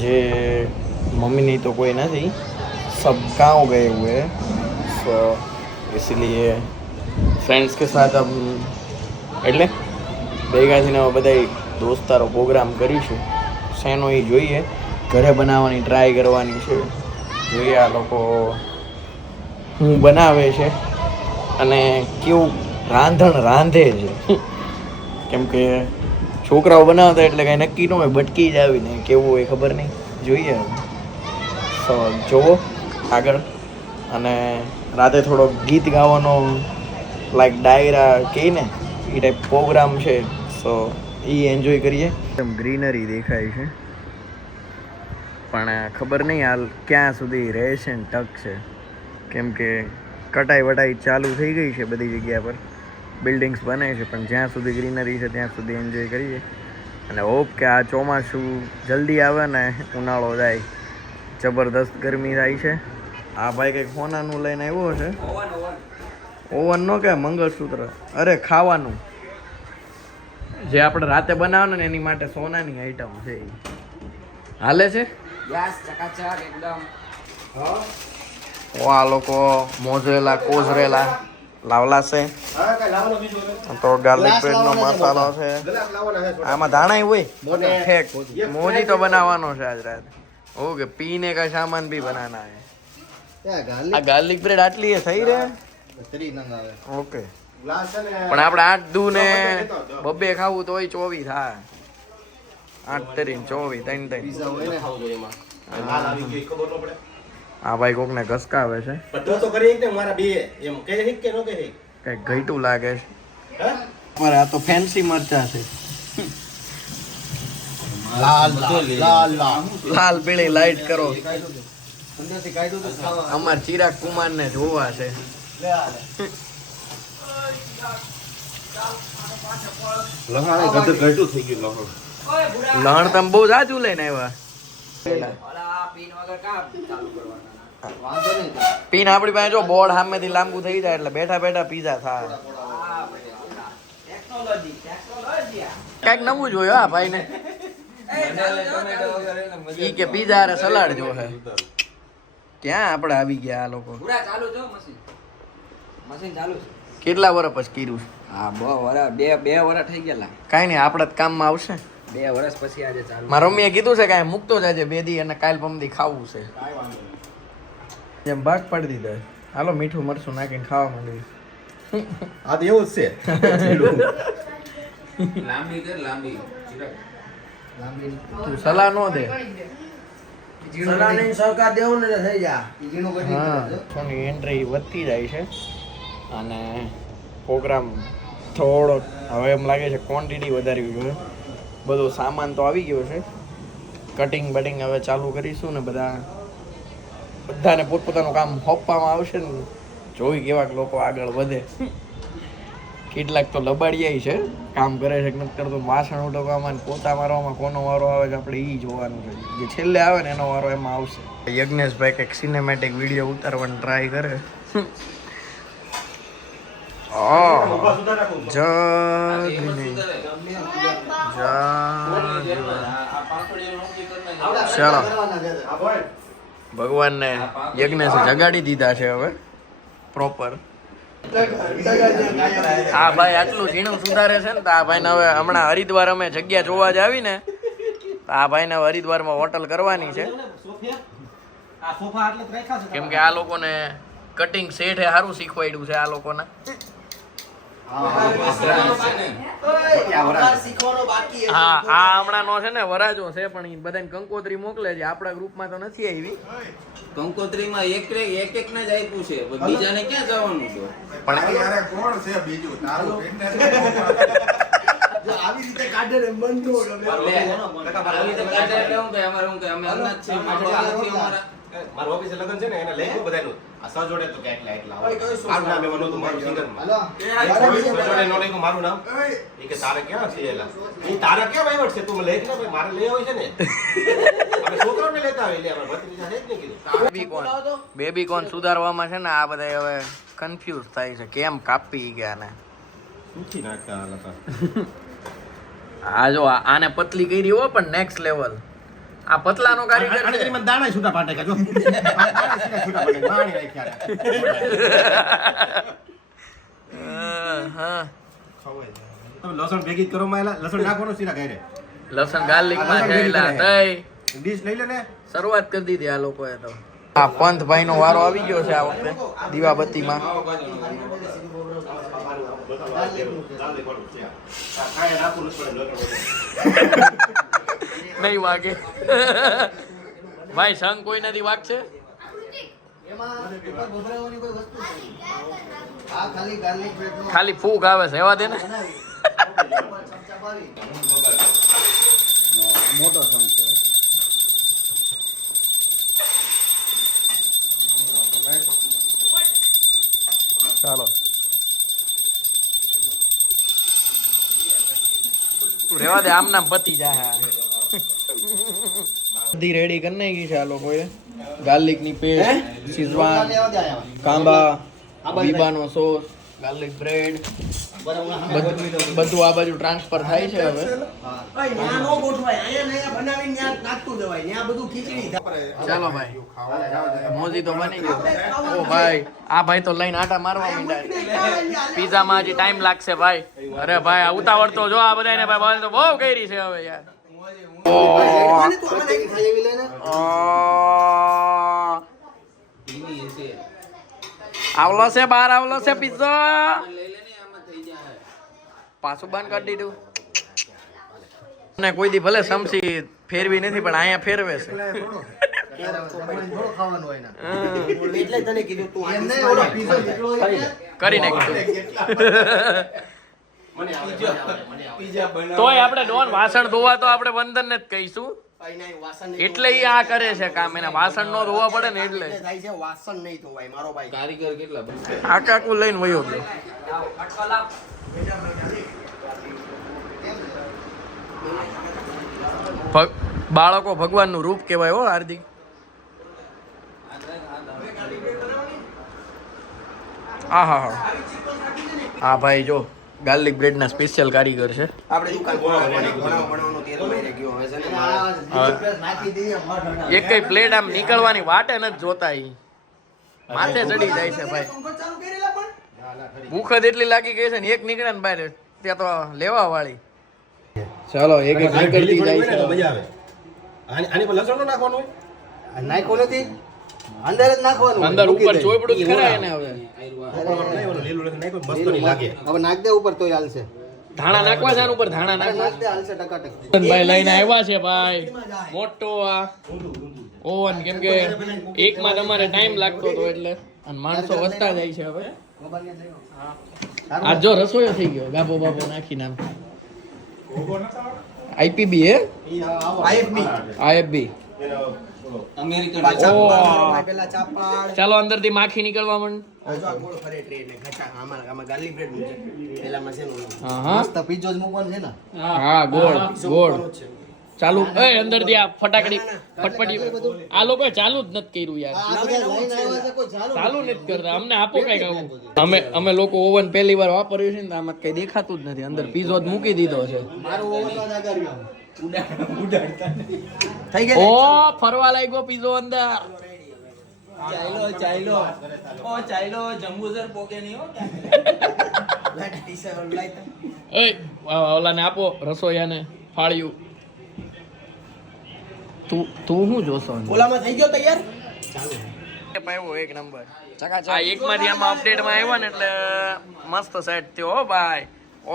આજે मम्मी तो कोई नहीं, सब गाँव गए हुए हैं, तो इसलिए फ्रेंड्स के साथ अब એટલે ભેગા થઈને બધા દોસ્તારો પ્રોગ્રામ કરીશું. શેનો એ જોઈએ, ઘરે બનાવવાની ટ્રાય કરવાની છે. જોઈએ આ લોકો હું બનાવે છે અને કેવું રાંધણ રાંધે છે. કેમ કે છોકરાઓ બનાવતા એટલે કાંઈ નક્કી ન હોય, બટકી જ આવીને કેવું હોય ખબર નહીં. જોઈએ તો જોવો આગળ. અને રાતે થોડો ગીત ગાવાનો લાઈક ડાયરા કહે ને એ ટાઈપ પ્રોગ્રામ છે, સો એ એન્જોય કરીએ. એકદમ ગ્રીનરી દેખાય છે, પણ ખબર નહીં હાલ ક્યાં સુધી રહેશે ને ટકશે. કેમ કે કટાઈ વટાઈ ચાલુ થઈ ગઈ છે બધી જગ્યા પર, બિલ્ડિંગ્સ બને છે, પણ જ્યાં સુધી ગ્રીનરી છે ત્યાં સુધી એન્જોય કરીએ. અને હોપ કે આ ચોમાસું જલ્દી આવે ને ઉનાળો જાય. જબરદસ્ત ગરમી થાય છે. આ ભાઈ કંઈક સોનાનું લઈને આવ્યો છે. ઓવન નો કે મંગળસૂત્ર, અરે ખાવાનું જે આપણે રાતે બનાવવાનું ને એની માટે સોનાની આઈટમ છે. હાલે છે એકદમ. આ લોકો મોજરેલા કોઝરેલા લાવલા છે. તો ગાર્લિક બ્રેડ નો મસાલો છે. આમાં ધાણા હોય, મોજી તો બનાવવાનો છે આજ રાત. ઓકે, પીને કા સામાન भी बनाना है. આ ગાર્લિક બ્રેડ આટલી સહી રહે. ઓકે, પણ આપણે 8 દુ ને 2 ખાવું તોય 24 થાય. 8 તરીને 24 3 આ ભાઈ કોક ને ઘસકાવે છે. કઈ ઘઈટું લાગે છે. મારે આ તો ફેન્સી મરચા છે. લાલ પીળી લાઈટ કરો. અમાર ચિરાગ કુમાર ને જોવા છે. લહણ તમે બહુ જાજુ લઈને આવ્યા. પીન આપડી પાસે જો બોર્ડ સામેથી લાંબુ થઈ જાય એટલે બેઠા બેઠા પીઝા થાય. કઈક નવું જોયું આ ભાઈ ને. ઈ કે પીઝા અને સલાડ જો હે. ક્યાં આપણે આવી ગયા આ લોકો. કેટલા વર્ષ પછી કર્યું? હા, બે વર્ષ થઈ ગયા. કાંઈ નહીં, આપણા જ કામમાં આવશે. 2 વર્ષ પછી આજે ચાલુ. મારા મમ્મીએ કીધું છે કાંઈ મૂકતો જ આજે 2 દી અને કાલ પમદી ખાવું છે. જેમ ભાગ પાડી દીધા. હાલો મીઠું મરચું નાખીને ખાવા માંડી. આ તો એવું જ છે. તું સલાહ નો દે. સોની એન્ટ્રી વધતી જાય છે અને પ્રોગ્રામ થોડો હવે એમ લાગે છે ક્વોન્ટિટી વધારવી જોઈએ. બધો સામાન તો આવી ગયો છે. કટિંગ બટિંગ હવે ચાલુ કરીશું ને બધાને પોતપોતાનું કામ સોંપવામાં આવશે ને. જોઈ કેવાક લોકો આગળ વધે. કેટલાક તો લબાડિયા છે, કામ કરે છે નથી કરતો. વાસણ ઉટકવામાં ને પોતા મારવામાં કોનો વારો આવે છે આપણે એ જોવાનું છે. જે છેલ્લે આવે ને એનો વારો એમાં આવશે. યજ્ઞેશભાઈ કંઈક સિનેમેટિક વિડીયો ઉતારવાની ટ્રાય કરે. ચાલો, ભગવાનને યજ્ઞેશ જગાડી દીધા છે હવે પ્રોપર. આ ભાઈ આટલું ઝીણું સુધારે છે ને, તો આ ભાઈને હવે હમણાં હરિદ્વાર અમે જગ્યા જોવા જ આવી ને, તો આ ભાઈને હરિદ્વારમાં હોટલ કરવાની છે. કેમ કે આ લોકોને કટિંગ શેઠે સારું શીખવાડ્યું છે. આ લોકોને હા, આ હમણાં નો છે ને વરાજો છે, પણ એ બધાને કંકોત્રી મોકલે છે. આપણા ગ્રુપમાં તો નથી આવી. કંકોત્રીમાં એક ને જ આપ્યું છે, બીજાને ક્યાં જવાનું છે? પણ યાર કોણ છે બીજું તારું? આવી રીતે કાઢે ને બંધો ગમે. આવી રીતે કાઢે એટલે હું કે અમારે અમે અલગ છે. મારો ઓફિસે લગન છે ને એને લઈ ગયો બધાનું. આ સજોડે તો કે એટલા મારું નામ એમાં નહોતું, મારું સિંગર માં. સજોડે નો લઈ ગયો મારું નામ. એ કે તારે ક્યાં છે એલા? એ તારે ક્યાં વહીવટ છે? તું લઈ જ ને, મારે લઈ આવી છે ને. અમે છોકરાઓને લેતા આવી લે, અમાર ભત્રીજા ને જ નહીં કીધું. બેબી કોન સુધારવામાં છે ને આ બધા હવે કન્ફ્યુઝ થાય છે. કેમ કાપી ગયા ને પૂછી નાખ્યા હતા. આ જો આને પતલી કરી હો, પણ નેક્સ્ટ લેવલ. આ પતલાનો કારીગર આને છે. કરી મને દાણા છૂટા પાટે કાજો દાણા છૂટા પાટે માણી રાખ્યા હા તમે લસણ ભેગી જ કરો માં લસણ નાખવાનું સીધા ઘરે લસણ ગાર્લિક માં છેલા તઈ ડીશ લઈ લે ને શરૂઆત કરી દીધી આ લોકોએ તો. આ પંથભાઈ નો વારો આવી ગયો છે આ વખતે દીવાબત્તીમાં. નહીં વાગે ભાઈ સંગ કોઈ નથી વાગશે. ખાલી ફૂક આવે છે એવા દે ને. મોટો સંગ છે. ચાલો તું રેવા દે આમ નામ પતી જાય. બધી રેડી કરી નાખી છે આ લોકોએ. ગાર્લિક ની paste, schezwan, કાંબા, બીબાનો sauce, garlic bread બધું આ બાજુ ટ્રાન્સફર થાય છે હવે. ચાલો ભાઈ મોજી તો બની ગયો. ઓ ભાઈ આ ભાઈ તો લઈને આટા મારવા માંડ્યા. પીઝા માં હજી ટાઈમ લાગશે ભાઈ. અરે ભાઈ આ ઉતાવળ તો જો આ બધાને ભાઈ તો બહુ કરી છે હવે યાર. આવલો છે બહાર આવલો છે પીઝો. પાછું બંધ કરી દીધું. ને કોઈ દી ભલે સમસી ફેરવી નથી પણ અહીંયા ફેરવે છે. કરી નાખ્યું. તોય આપણે ડોન વાસણ ધોવા તો આપણે વંદન ને જ કહીશું. એટલે ઈ આ કરે છે કામ. એના વાસણ નો ધોવા પડે ને એટલે વાસણ નહીં ધોવાય મારો ભાઈ. કારીગર કેટલા આકાકું લઈને વયો ગયો. બાળકો ભગવાનનું રૂપ કહેવાય હો હાર્દિક. આહા હા ભાઈ જો ગાર્લિક બ્રેડ ના સ્પેશિયલ કારીગર છે. આપણે દુકાન બનાવવાનો તેલ મહિને ગયો હવે છે ને નાખી દઈએ એક કઈ પ્લેટ આમ નીકળવાની વાટે નથી જોતા. ઈ માથે ચડી જાય છે ભાઈ. ભૂખ જ એટલી લાગી ગઈ છે ને એક નીકળે ને બહાર ત્યાં તો લેવા વાળી. ચાલો એક એક નીકળતી જાય છે. મજા આવે. આની પર લસણ નો નાખવાનું નાખો નથી અંદર જ નાખવાનું અંદર ઉપર ચોપડું જ ખરાય ને હવે. લીલું લસણ નાખો મસ્ત નહીં લાગે. હવે નાખ દે ઉપર તોય હાલશે. ધાણા નાખવા છે આના ઉપર. ધાણા નાખ નાખવા દે હાલશે ટકાટક. ભાઈ લઈને આવ્યા છે ભાઈ મોટો આ ઓવન. કેમ કે એકમાં તમારે ટાઈમ લાગતો હતો એટલે અને માણસો વધતા જાય છે હવે. આ જો રસોઈયો થઈ ગયો ગાબો બાબો નાખીને આમ. આઈપીબી હે આઈએફબી અમેરિકન પેલા ચાપાડ ચાલો અંદર થી માખી નીકળવા માંડ. હજુ આ ગોળ ફરે ટ્રે ને ઘટા આમાં ગાર્લિક બ્રેડ નું છે. પેલામાં છે નું હા હા મસ્ત પીઝો જ મૂકવાનું છે ને. હા ગોળ ગોળ ચાલુ. એ અંદર થી આ ફટાકડી ફટફટી આ લોકો ચાલુ જ નથી કર્યું યાર. આ બધા લઈને આવ્યા છે કોઈ ચાલુ નથી કરતા. અમને આપો કઈક આવું. અમે લોકો ઓવન પહેલી વાર વાપર્યું છે ને આમાં કઈ દેખાતું જ નથી. અંદર પીઝો જ મૂકી દીધો છે. મારું ઓવન જ આગળ રહ્યો. થઈ ઓ ગયા ફરવા લાગ્યો પીઝો અંદર. ચાઈલો જંબુસર પોકે નહીં હો એ ઓલાને આપો રસોઈયાને ફાળ્યું. તું શું જોશો? ઓલામાં થઈ ગયો તૈયાર. પાયો એક નંબર. આ એકમાંથી આમાં અપડેટમાં આવ્યા ને એટલે મસ્ત સેટ થયો હો ભાઈ.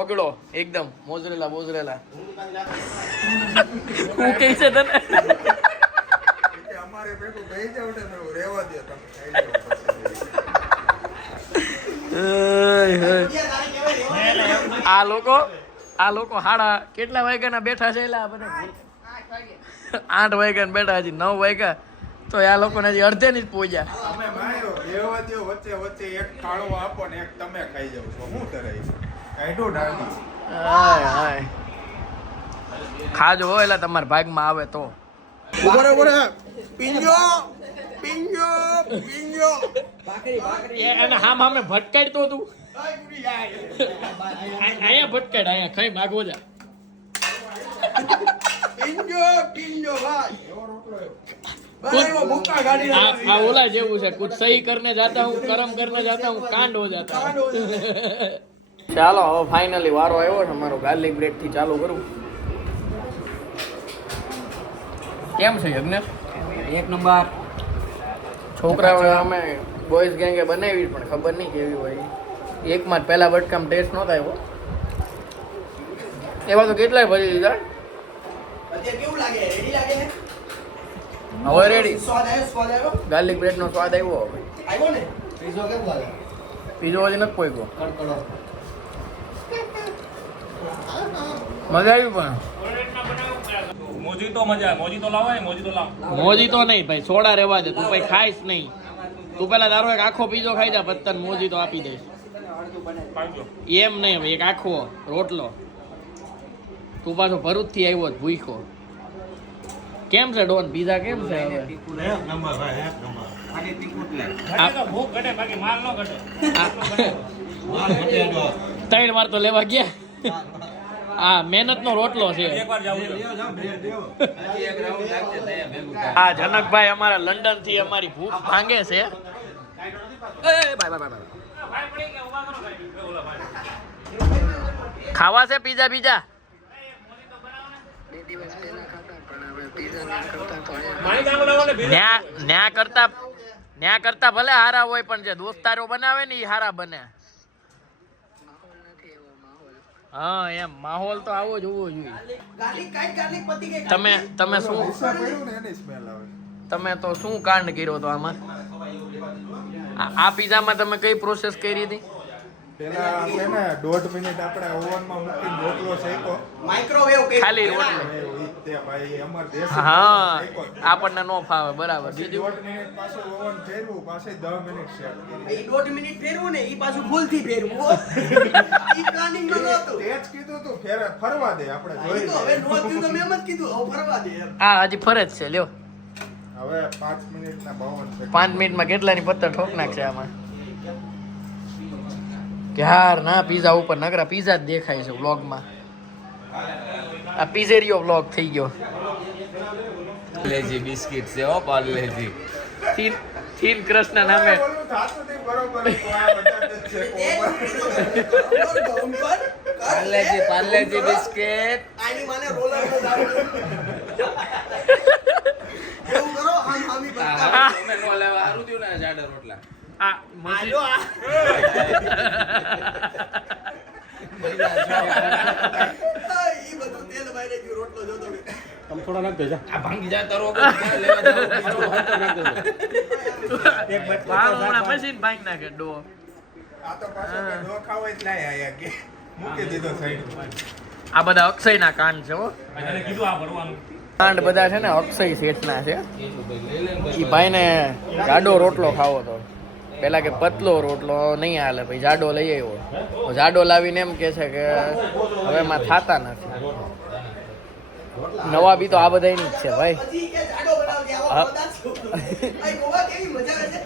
ઓગળો એકદમ મોજરેલા બોજરેલા. હું કહે છે તને આ લોકો હાડા કેટલા વાગ્યાના બેઠા છે એલા બધા 8 વાગ્યા બેઠા. હજી 9 વાગ્યા તો આ લોકોને હજી અડધે ની જ પહોંચ્યા. અમે માયો લેવા દો વચ્ચે વચ્ચે એક થાળો આપો ને એક તમે ખાઈ જાવ છો. શું કરે કાઢો ડાળી. હાય હાય ખાજો હો એટલે તમારા ભાગમાં આવે તો. બરોબર પિંજો પિંજો પિંજો એને હામ હામે ભટકાડતો તું. અહીંયા ભટકાડ અહીંયા ખાઈ ભાગવો જા. કિંજો ભાઈ બનાવ્યો ભૂકા ગાડી આ ઓલા જેવું છે કુછ સહી કરને જાતા હું કરમ કરને જાતા હું કાંડ હો જાતા ચાલો હવે ફાઇનલી વારો આવ્યો છે અમારો ગાર્લિક બ્રેડ થી ચાલુ કરું કેમ છે યજ્ઞેશ એક નંબર છોકરાઓએ અમે બોયઝ ગેંગે બનાવી પણ ખબર નહીં કેવી હોય એકમાં જ પહેલા બટકામ ટેસ્ટ નહોતો આવ્યો એવા તો કેટલાય ભરી લીધા અત્યારે કેવું લાગે રેડી લાગે ને હવે રેડી સ્વાદ આવ્યો ગાર્લિક બ્રેડ નો સ્વાદ આવ્યો હવે આવ્યો ને પીઝો કેવું લાગે પીઝો હજી નથી પોઈકો કડકડો મજા આવી પણ મોજી તો નહીં ભાઈ સોડા રેવા દે તું ભાઈ ખાઈશ નહીં તું પેલા તારો એક આખો પીઝો ખાઈ જા પત્તન મોજી તો આપી દઈશ એમ નહીં ભાઈ એક આખો રોટલો તું પાછો ભરૂચ થી આવ્યો જ ભૂખો કેમ છે ડોન પીઝા કેમ છે હવે ત્રણ વાર તો લેવા ગયા આ મહેનત નો રોટલો છે આ જનકભાઈ અમારા લંડન થી અમારી ભૂખ ભાંગે છે ખાવા છે પીઝા બીજા ન્યા કરતા ભલે હારા હોય પણ જે દોસ્તારો બનાવે ને એ હારા બને હા એમ માહોલ તો આવો જ હોવો જોઈએ તમે શું તમે તો શું કાંડ કર્યો તો આમાં આ પીઝામાં તમે કઈ પ્રોસેસ કરી હતી પેલા આપણે ને 1.5 મિનિટ આપણે ઓવનમાં મૂકીને રોટલો શેકો માઇક્રોવેવ ખાલી રોટલો તે ભાઈ અમાર દેશી હા આપણને નો ફાવે બરાબર બીજું 1.5 મિનિટ પાછું ઓવન ફેરવું પાછી 10 મિનિટ શેક કરી એ 1.5 મિનિટ ફેરવું ને ઈ પાછું ભૂલથી ફેરવું ઈ પ્લાનિંગ માં નહોતું તે જ કીધું તું ફરવા દે આપણે જોઈ હવે નો કીધું મેં એમ જ કીધું હવે ફરવા દે એમ હા હજી ફરે જ છે લ્યો હવે 5 મિનિટના 52 5 મિનિટમાં કેટલાની પત્તર ઠોક નાખશે આમાં યાર ના પીઝા ઉપર નકરા પીઝા જ દેખાય છે વ્લોગમાં આ પીઝેરિયો વ્લોગ થઈ ગયો પાર્લેજી બિસ્કિટ છે હો પાર્લેજી થીન ક્રશના નામે બોલું થાતું નહીં બરોબર આ બટાટા છે ઉપર પાર્લેજી બિસ્કિટ આની માને રોલર નો દારૂ એવું કરો આમી પર તમે નો લેવા હારું થયું ને જાડા રોટલા આ મસ્જિદ ઈ બધું તેલ બાયરે ગયું રોટલો જોતો કે આ ભાંગી જાતા રો લેવા જાવ મશીન ભાંગ નાખે ડો આ તો પાછો કે નો ખાવો જ લાય આયા કે મૂકી દીધો સાઈડ આ બધા અક્ષયના કાંડ છે હો કાંડ બધા છે ને અક્ષય શેઠના છે ઈ ભાઈને જાડો રોટલો ખાવો તો પેલા કે પતલો રોટલો નહીં હાલે ભાઈ જાડો લઈ આવ્યો જાડો લાવીને એમ કે છે કે હવે એમાં થાતા નથી નવા બી તો આ બધાની જ છે ભાઈ હજી કે જાડો બનાવજે આવો પદાર્થ ભાઈ ગોવા કેવી મજા આવે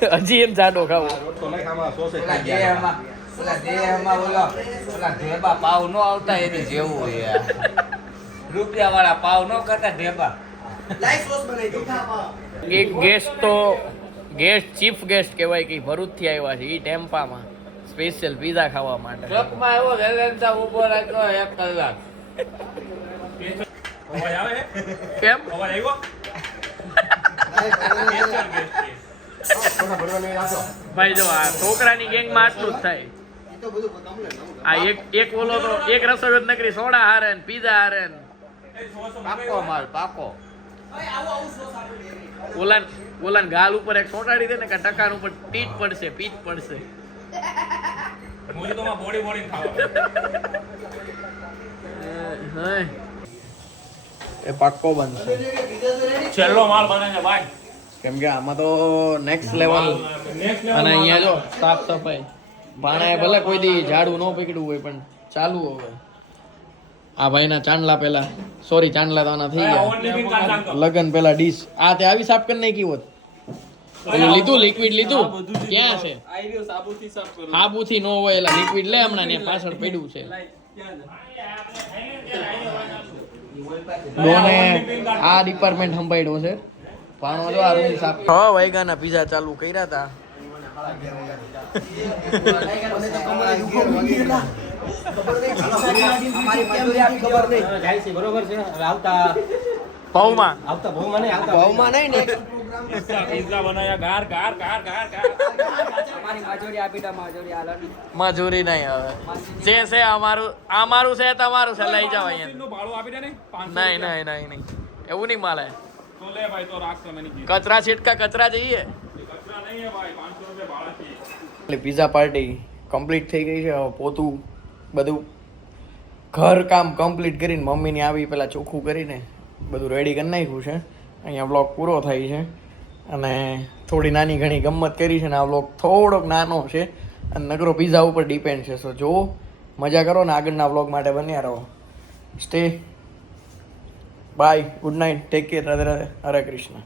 છે હજી એમ જાડો ખાવો રોટલો નહીં ખાવા સોસેજ ઓલા દેહમાં ઓલા ઢેબા પાવ નો આવતા એની જેવું હોય યાર રૂપિયા વાળા પાવ નો કરતા ઢેબા લાઈવ સોસ બનાવી તીખા પાવ એક ગેસ્ટ ચીફ ગેસ્ટ કહેવાય કે ભરૂચથી આવ્યા છે એ ટેમ્પામાં સ્પેશિયલ પીઝા ખાવા માટે ટ્રકમાં આવ્યો વેલેન્સા ઉભો રાખ્યો 1 કલાક કેમ ભાઈ જો આ છોકરાની ગેંગમાં આટલું જ થાય તો બધું તમને આ એક ઓલો તો એક રસોઈ જ નકરી સોડા હારે ને પીઝા હારે ને પાકો માલ પાકો ભાઈ આવો સોસ આપણે ઓલાન ગાલ ઉપર એક સોટાડી દે ને કે ટકાન ઉપર પીટ પડશે એ પાક્કો બનશે છેલ્લો માલ બને છે ભાઈ કેમ કે આમાં તો નેક્સ્ટ લેવલ અને અહીંયા જો સાફ સફાઈ ભાણાએ ભલે કોઈ દી ઝાડુ ન પકડ્યું હોય પણ ચાલુ હવે આ ભાઈના ચાંદલા પેલા સોરી ચાંદલા તો આના થઈ ગયા લગન પેલા ડીશ આ તે આવી સાફ કરી નાખી હોત ઓલું લીધું લિક્વિડ લીધું ક્યાં છે સાબુથી નો હોય એલા લિક્વિડ લે હમણાં ને પાછળ પડ્યું છે ડોને આ ડિપાર્ટમેન્ટ સંભાળ્યો છે પાણો જો આ રૂમ સાફ 6 વાગ્યાના પીઝા ચાલુ કર્યા હતા બરોબર છે હવે આવતા પાઉમાં ભાવમાં નહીં આવતા પાઉમાં નહીં ને પિઝા બનાયા ગાર ગાર ગાર ગાર ગાર મજૂરી નહીં હવે જે છે અમારું છે તમારું છે લઈ જાવ અહીંયા નું ભાડું આપી દે ને 500 નહીં નહીં નહીં નહીં એવું નહીં મળે તો લે ભાઈ તો રાખ તમે નહીં કચરા છીટકા કચરા જઈએ કચરા નહીં હે ભાઈ 500 રૂપિયા ભાડા છે એટલે પીઝા પાર્ટી કમ્પ્લીટ થઈ ગઈ છે હવે પોતું બધું ઘર કામ કમ્પ્લીટ કરીને મમ્મીની આવી પહેલાં ચોખ્ખું કરીને બધું રેડી કરી નાખ્યું છે અહીંયા બ્લોગ પૂરો થાય છે અને થોડી નાની ઘણી ગમત કરી છે ને આ બ્લોગ થોડોક નાનો છે અને નગરો પીઝા ઉપર ડિપેન્ડ છે સો જો મજા કરો ને આગળના બ્લોગ માટે બન્યા રહો stay bye good night take care Radhe Radhe હરે કૃષ્ણ